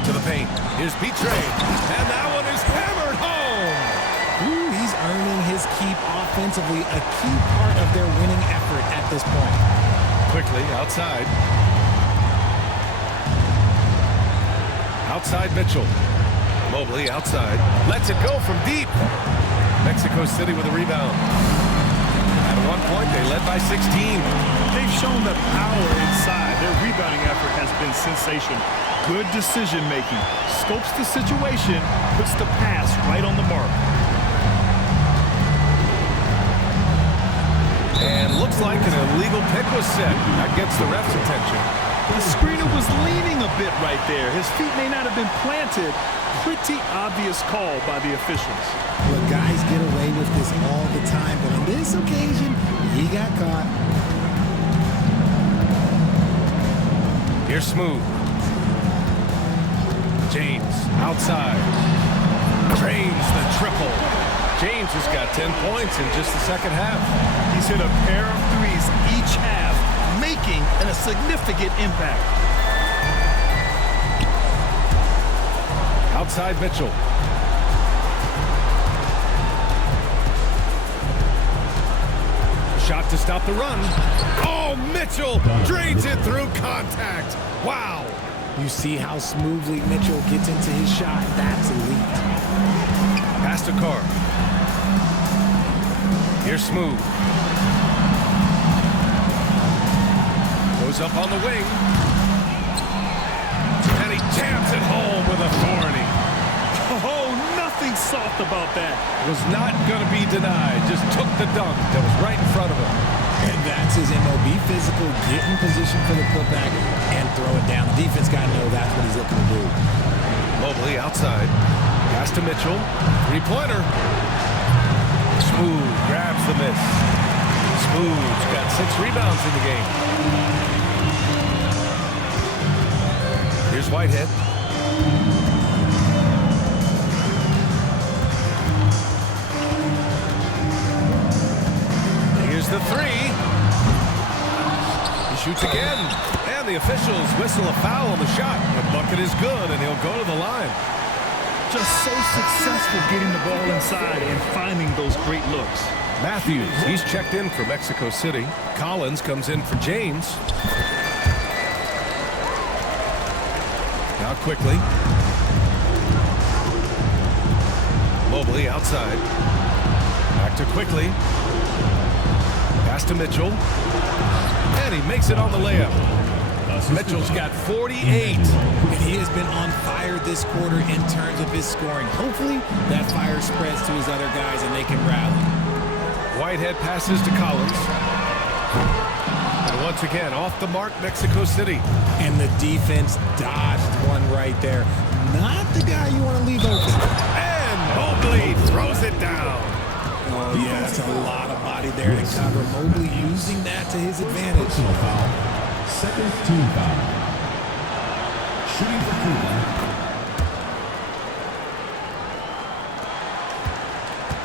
To the paint. Here's Betrayed. And that one is hammered home. Ooh, he's earning his keep offensively, a key part of their winning effort at this point. Quickly, outside. Outside Mitchell. Mobley outside. Lets it go from deep. Mexico City with a rebound. At one point, they led by 16. They've shown the power inside. Their rebounding effort has been sensational. Good decision-making. Scopes the situation, puts the pass right on the mark. And looks like an illegal pick was set. That gets the ref's attention. The screener was leaning a bit right there. His feet may not have been planted. Pretty obvious call by the officials. Look, guys get away with this all the time, but on this occasion, he got caught. Here's Smooth. James outside. Drains the triple. James has got 10 points in just the second half. He's hit a pair of threes each half, making a significant impact. Outside Mitchell. Shot to stop the run. Oh, Mitchell drains it through contact. Wow. You see how smoothly Mitchell gets into his shot. That's elite. Pass to Carr. Here's Smooth. Goes up on the wing. And he jams it home with authority. Oh, nothing soft about that. Was not going to be denied. Just took the dunk that was right in front of him. And that's his MO. Be physical, get in position for the putback, and throw it down. The defense got to know that's what he's looking to do. Mobley outside. Pass to Mitchell. Three-pointer. Smooth grabs the miss. Smooth's got 6 rebounds in the game. Here's Whitehead. Here's the three. He shoots again. And the officials whistle a foul on the shot. The bucket is good, and he'll go to the line. Just so successful getting the ball inside and finding those great looks. Matthews, he's checked in for Mexico City. Collins comes in for James. Now quickly. Mobley outside. Back to Quickly. Pass to Mitchell. And he makes it on the layup. Mitchell's got 48. And he has been on fire this quarter in terms of his scoring. Hopefully, that fire spreads to his other guys and they can rally. Whitehead passes to Collins. And once again, off the mark, Mexico City. And the defense dodged one right there. Not the guy you want to leave open. And Mobley throws it down. Oh, yeah, that's a lot of body there to cover. Mobley using that to his advantage. Personal foul. Second team foul. Shooting for Cleveland.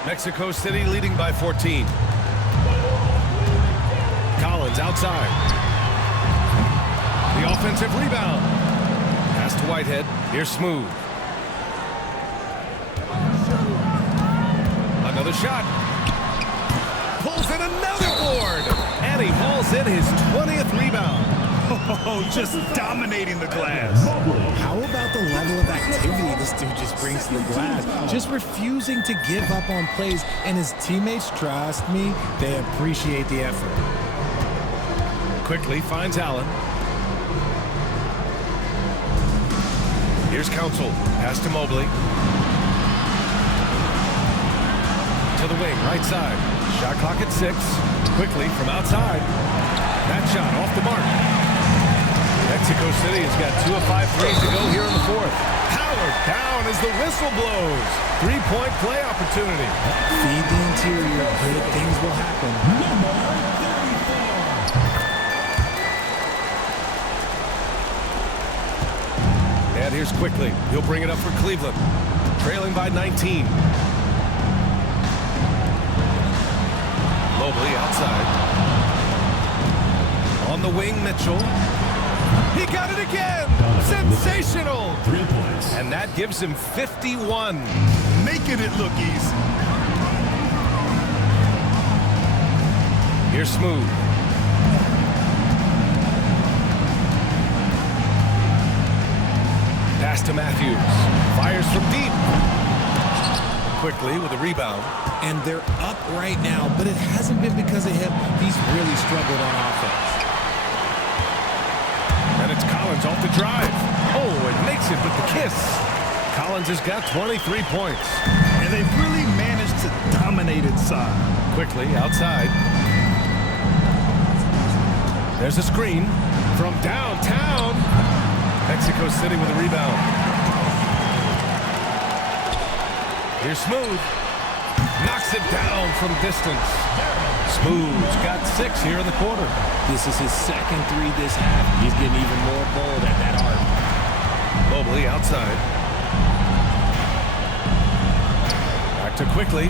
Mexico City leading by 14. Collins outside. The offensive rebound. Pass to Whitehead. Here's Smooth. Another shot. Pulls in another board. And he hauls in his 20th rebound. Oh, just dominating the glass. How about the level of activity this dude just brings to the glass? Just refusing to give up on plays, and his teammates, trust me, they appreciate the effort. Quickly finds Allen. Here's Council. Pass to Mobley. To the wing, right side. Shot clock at 6. Quickly from outside. That shot off the mark. Mexico City has got 2 of 5 threes to go here in the 4th. Powered down as the whistle blows. 3-point play opportunity. Feed the interior. Good things will happen. Number 34. And here's Quickly. He'll bring it up for Cleveland. Trailing by 19. Mobley outside. On the wing, Mitchell. He got it again! Sensational! 3 points. And that gives him 51. Making it look easy. Here's Smooth. Pass to Matthews. Fires from deep. Quickly with a rebound. And they're up right now, but it hasn't been because of him. He's really struggled on offense. And it's Collins off the drive. Oh, it makes it with the kiss. Collins has got 23 points. And they've really managed to dominate inside. Quickly outside. There's a screen from downtown. Mexico City with a rebound. Here's Smooth. Knocks it down from distance. Smooth's got 6 here in the quarter. This is his second 3 this half. He's getting even more bold at that arc. Mobley outside. Back to Quickly.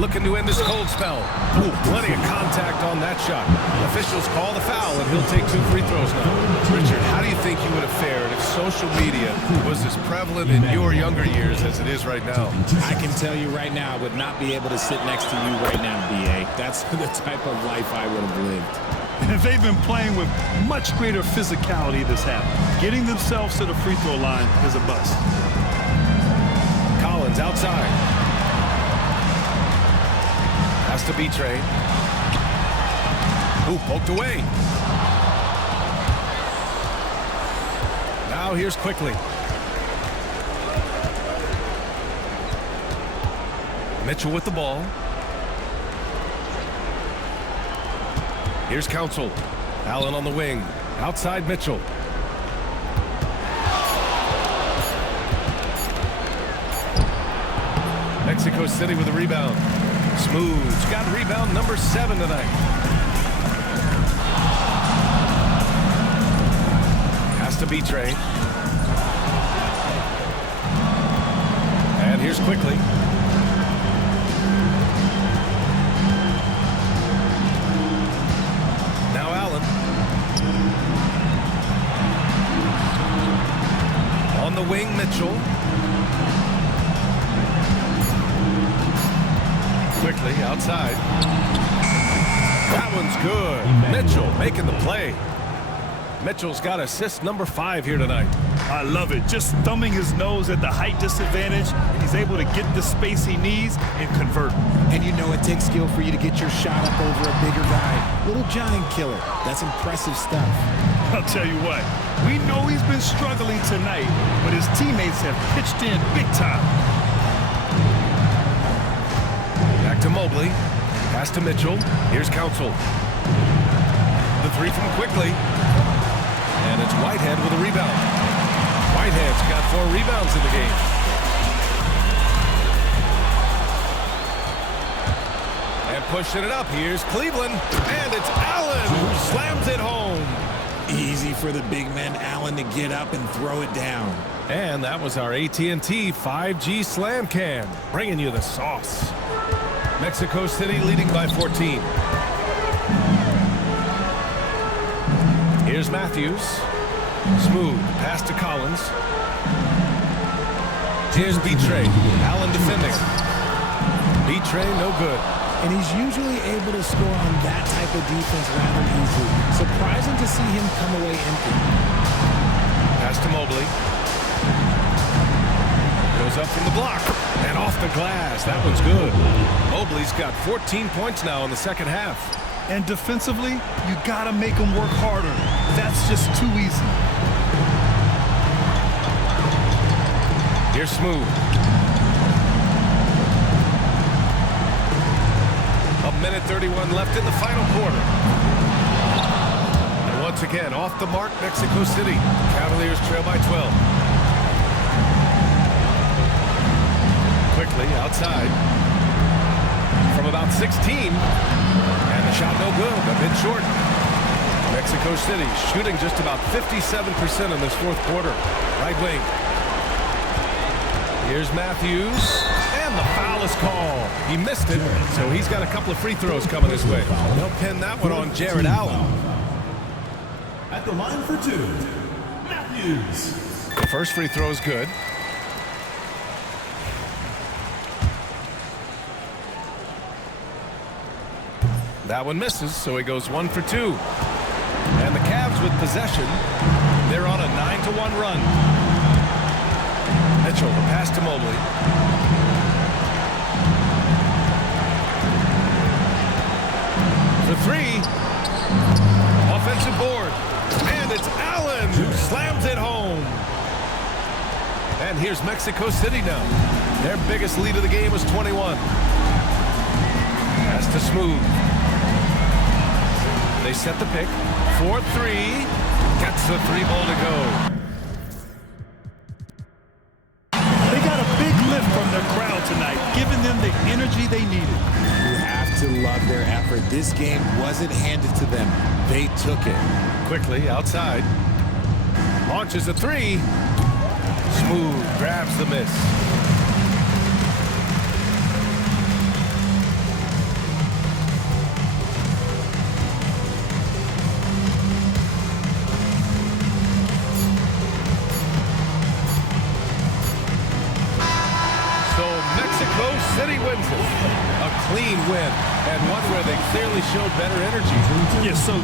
Looking to end this cold spell. Ooh, plenty of contact on that shot. Officials call the foul, and he'll take 2 free throws now. Richard, how do you think you would have fared if social media was as prevalent in your younger years as it is right now? I can tell you right now, I would not be able to sit next to you right now, B.A. That's the type of life I would have lived. And they've been playing with much greater physicality this half. Getting themselves to the free throw line is a bust. Collins outside. Has to be Trey. Ooh, poked away. Now here's Quickly. Mitchell with the ball. Here's Council. Allen on the wing. Outside Mitchell. Mexico City with a rebound. Smooth's got rebound number 7 tonight. Has to be Trey. And here's Quickly. Now Allen. On the wing, Mitchell. Quickly outside. That one's good. Mitchell making the play. Mitchell's got assist number 5 here tonight. I love it. Just thumbing his nose at the height disadvantage. He's able to get the space he needs and convert. And you know it takes skill for you to get your shot up over a bigger guy. Little giant killer. That's impressive stuff. I'll tell you what. We know he's been struggling tonight, but his teammates have pitched in big time. Back to Mobley. Pass to Mitchell. Here's Council. The 3 from Quickly. And it's Whitehead with a rebound. Whitehead's got 4 rebounds in the game. And pushing it up. Here's Cleveland. And it's Allen who slams it home. Easy for the big man Allen to get up and throw it down. And that was our AT&T 5G Slam Cam, bringing you the sauce. Mexico City leading by 14. Here's Matthews. Smooth pass to Collins. Here's B-Tray. Allen defending. B-Tray no good. And he's usually able to score on that type of defense rather easily. Surprising to see him come away empty. Pass to Mobley. Goes up from the block. And off the glass. That one's good. Mobley's got 14 points now in the second half. And defensively, you gotta make them work harder. That's just too easy. Here's Smooth. A minute 31 left in the final quarter. And once again, off the mark, Mexico City. Cavaliers trail by 12. Quickly outside. From about 16. And the shot no good, a bit short. Mexico City shooting just about 57% in this fourth quarter. Right wing. Here's Matthews. And the foul is called. He missed it, so he's got a couple of free throws coming his way. They'll pin that one on Jared Allen. At the line for two, Matthews. The first free throw is good. That one misses, so he goes 1 for 2. And the Cavs with possession. They're on a 9-1 run. Mitchell, the pass to Mobley. For 3. Offensive board. And it's Allen who slams it home. And here's Mexico City now. Their biggest lead of the game was 21. Pass to Smooth. They set the pick. 4-3. Gets the 3-ball to go. They got a big lift from their crowd tonight, giving them the energy they needed. You have to love their effort. This game wasn't handed to them. They took it. Quickly outside. Launches a 3. Smooth grabs the miss. Mexico City wins it. A clean win, and one where they clearly showed better energy. Yes, so